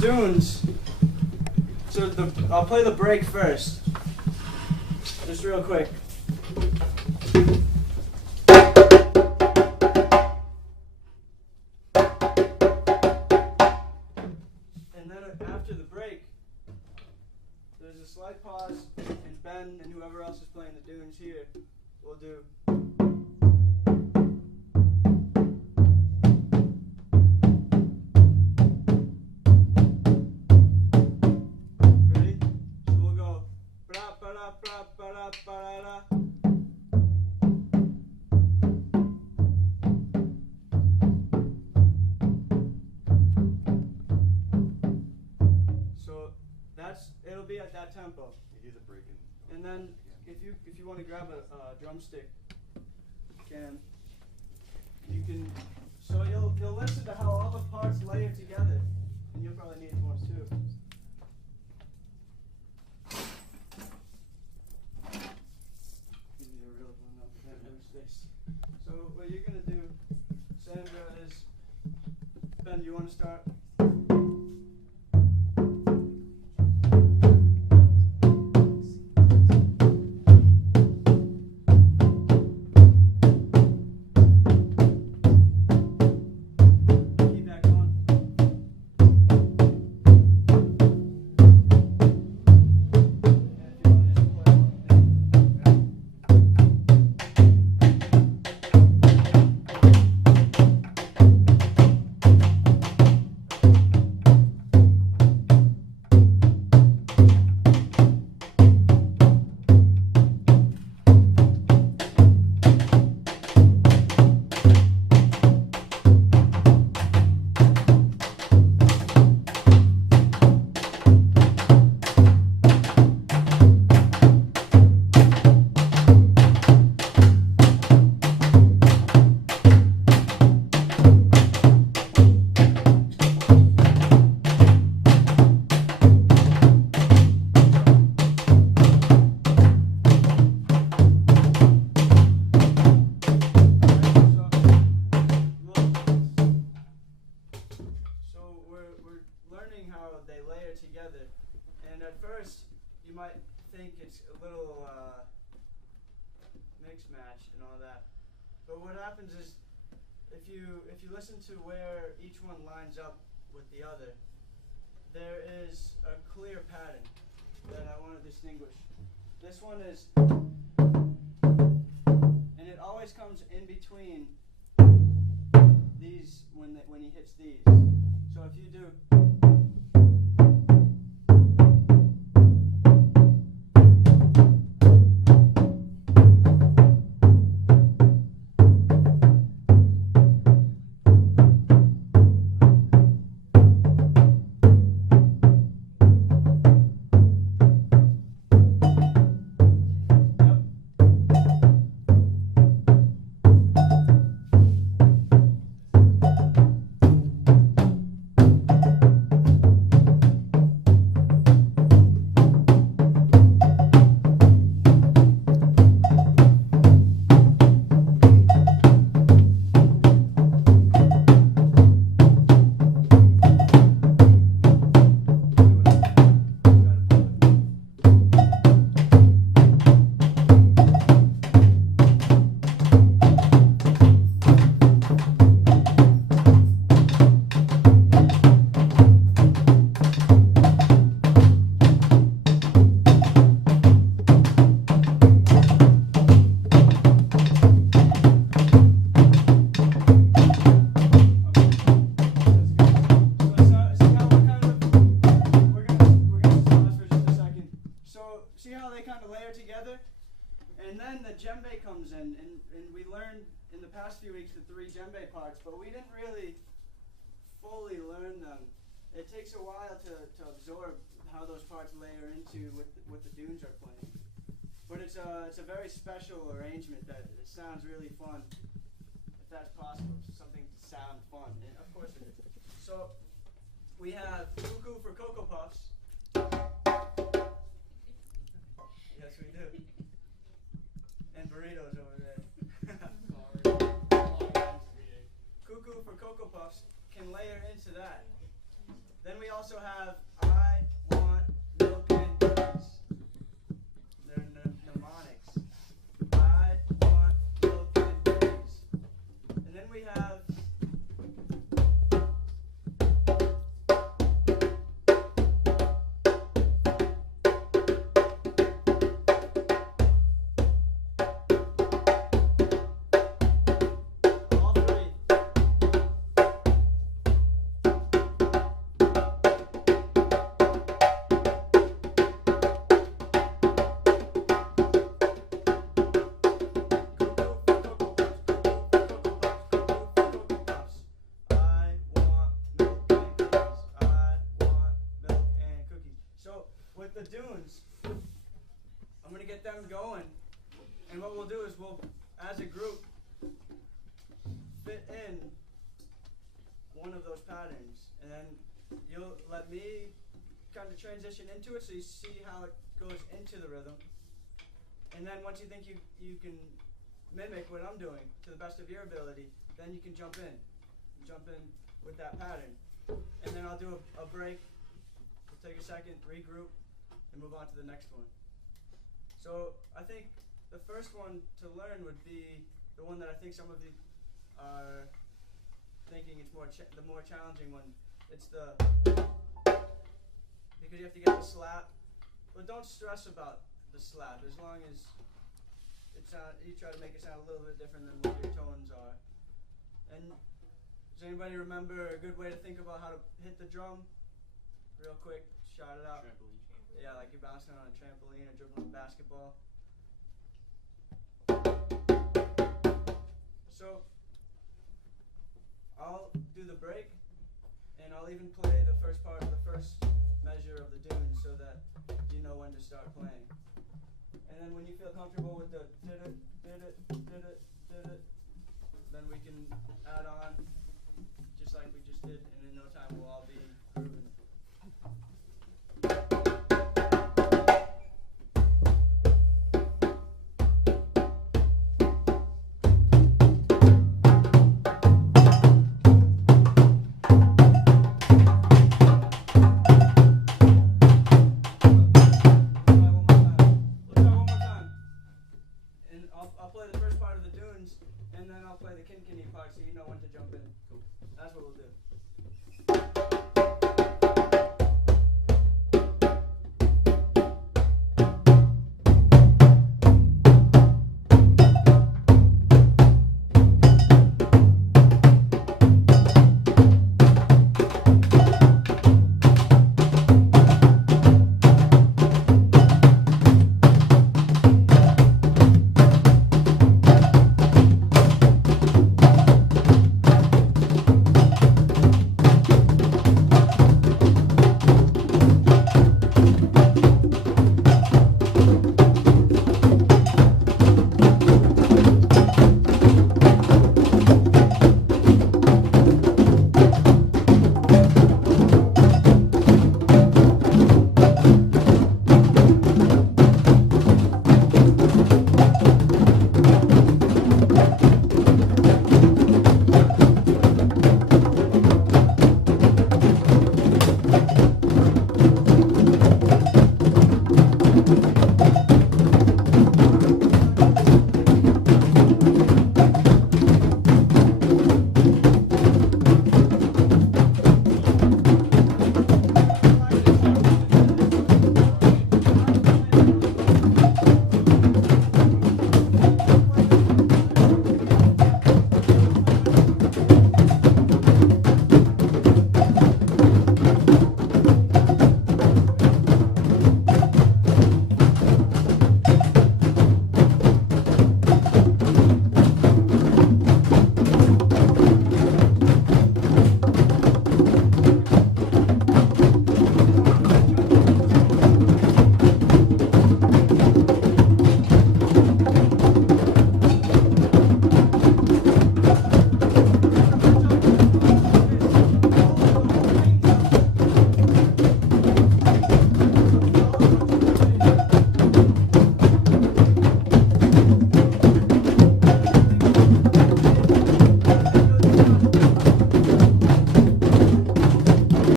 Dunes. So I'll play the break first. Just real quick. And then after the break, there's a slight pause, and Ben and whoever else is playing the dunes here will do. Ready? So we'll go. Bra-ba-da-bra-ba-da-ba-da-da. So it'll be at that tempo. You do the break And then if you want to grab a drumstick, you can. So you'll listen to how all the parts layer together, and you'll probably need one too. Give me a real one up with that space. So what you're gonna do, Sandra, is Ben. You want to start? And at first, you might think it's a little mix match and all that. But what happens is, if you listen to where each one lines up with the other, there is a clear pattern that I want to distinguish. This one is, and it always comes in between these when he hits these. So if you do. And then the djembe comes in, and we learned in the past few weeks the 3 djembe parts, but we didn't really fully learn them. It takes a while to absorb how those parts layer into what the dunes are playing. But it's a very special arrangement that it sounds really fun, if that's possible, something to sound fun, and of course it is. So we have Kuku for Cocoa Puffs. Yes, we do. And burritos over there. Kuku for Cocoa Puffs can layer into that. Then we also have I want milk and cookies. They're mnemonics. I want milk and cookies. And then we have all three. With the dunes, I'm going to get them going, and what we'll do is we'll, as a group, fit in one of those patterns, and then you'll let me kind of transition into it so you see how it goes into the rhythm, and then once you think you can mimic what I'm doing to the best of your ability, then you can jump in with that pattern, and then I'll do a break, we'll take a second, regroup, and move on to the next one. So I think the first one to learn would be the one that I think some of you are thinking is the more challenging one. It's the, because you have to get the slap, but don't stress about the slap as long as you try to make it sound a little bit different than what your tones are. And does anybody remember a good way to think about how to hit the drum? Real quick, shout it out. Trampoline. Yeah, like you're bouncing on a trampoline or dribbling a basketball. So, I'll do the break, and I'll even play the first part of the first measure of the dune so that you know when to start playing. And then when you feel comfortable with the did it, then we can add on, just like we just did, and in no time we'll all be grooving.